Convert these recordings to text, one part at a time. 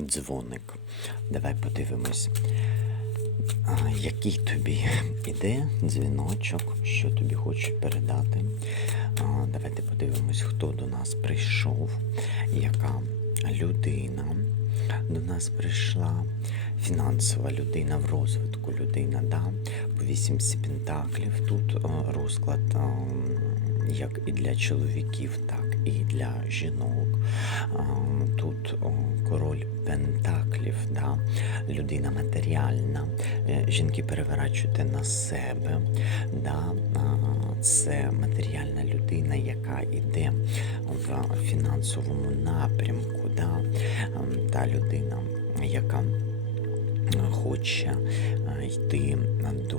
дзвоник. Давай подивимось, який тобі іде дзвіночок, що тобі хочуть передати. Давайте подивимось, хто до нас прийшов, яка людина до нас прийшла. Фінансова людина в розвитку людина, да? по вісімці пентаклів. Тут розклад як і для чоловіків, так і для жінок. Тут король пентаклів, да? людина матеріальна. Е, Жінки переворачуйте на себе. Да? Це матеріальна людина, яка йде в фінансовому напрямку. Да? Ем, Та людина, яка хоче е, йти до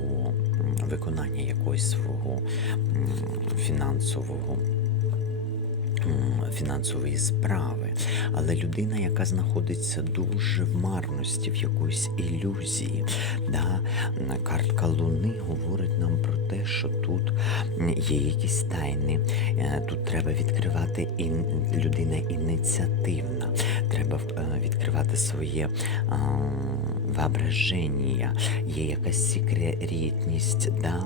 виконання якогось свого фінансового. Фінансової справи, але людина, яка знаходиться дуже в марності, в якоїсь ілюзії, да? картка Луни говорить нам про те, що тут є якісь тайни, е, тут треба відкривати і людина ініціативна, треба е, відкривати своє а, воображення, є якась секретність, да?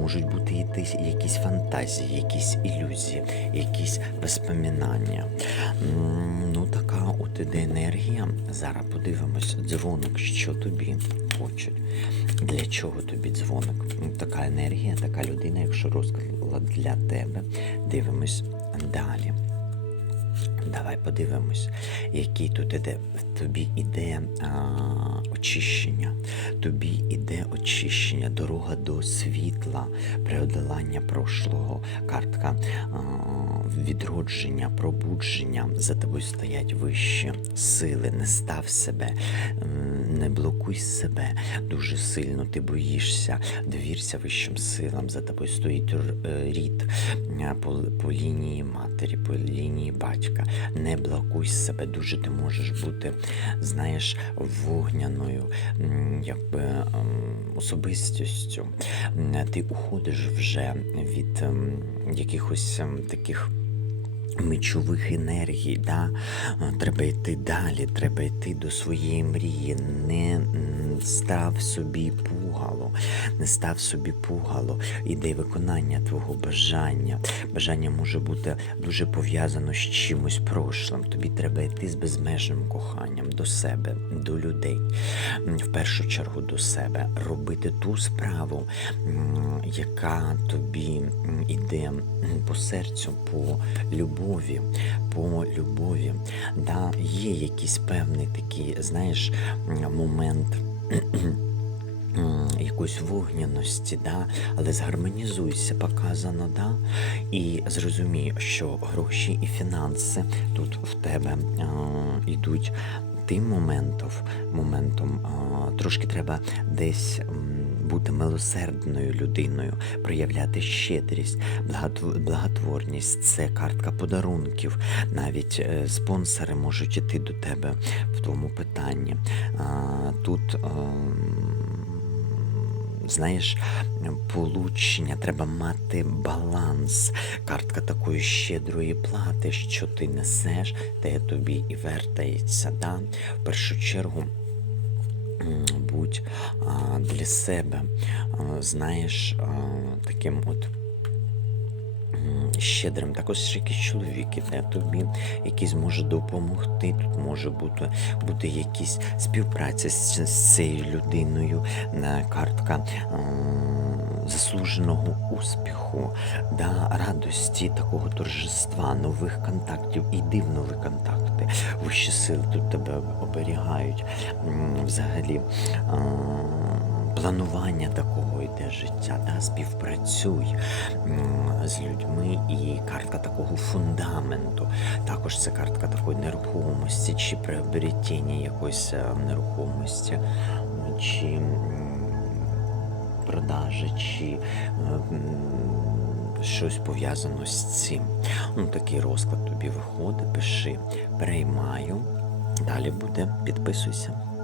Можуть бути якісь, фантазії, якісь ілюзії, якісь воспоминання. Ну, така от іде енергія. Зараз подивимось, дзвоник, що тобі хочуть. Для чого тобі дзвоник? Така енергія, така людина, якщо розклад для тебе. Дивимось далі. Давай подивимось, який тут іде. Тобі іде а, очищення, тобі іде очищення, дорога до світла, преодолання прошлого, картка а, відродження, пробудження. За тобою стоять вищі сили. Не став себе, не блокуй себе дуже сильно. Ти боїшся, довірся вищим силам. За тобою стоїть е, рід по, по лінії матері, по лінії батька. Не блокуй себе. Дуже ти можеш бути, знаєш, вогняною, якби ем, особистістю. Ти уходиш вже від ем, якихось ем, таких. Мечових енергій, да? Е, треба йти далі, треба йти до своєї мрії. Не став собі пугало, не став собі пугало. Іде виконання твого бажання. Бажання може бути дуже пов'язано з чимось прошлим. Тобі треба йти з безмежним коханням до себе, до людей. В першу чергу до себе, робити ту справу, яка тобі м, іде по серцю, по любові, по любові. Да, є якийсь певний такий, знаєш, момент. Якоїсь вогняності, да? але згармонізуйся, показано, да? і зрозумій, що гроші і фінанси тут в тебе е, йдуть тим моментом, моментом е, трошки треба десь бути милосердною людиною, проявляти щедрість, благотворність. Це картка подарунків. Навіть е, спонсори можуть іти до тебе в тому питанні. Тут. ем, Знаєш, получення, треба мати баланс. Картка такої щедрої плати, що ти несеш, те тобі і вертається. Да? В першу чергу будь для себе, знаєш, таким от щедрим. Також якийсь чоловік іде тобі, який зможе допомогти. Тут може бути, бути якісь співпраця з, з цією людиною. Картка заслуженого успіху, да, радості, такого торжества, нових контактів. Іди в нові контакти. Вищі сили тут тебе оберігають. Взагалі. Планування такого йде життя, да? співпрацюй з людьми і картка такого фундаменту. Також це картка такої нерухомості чи приобретення якоїсь е, нерухомості, чи продажі, чи е, щось пов'язано з цим. Ну, такий розклад тобі виходить, пиши, приймаю. Далі буде, підписуйся.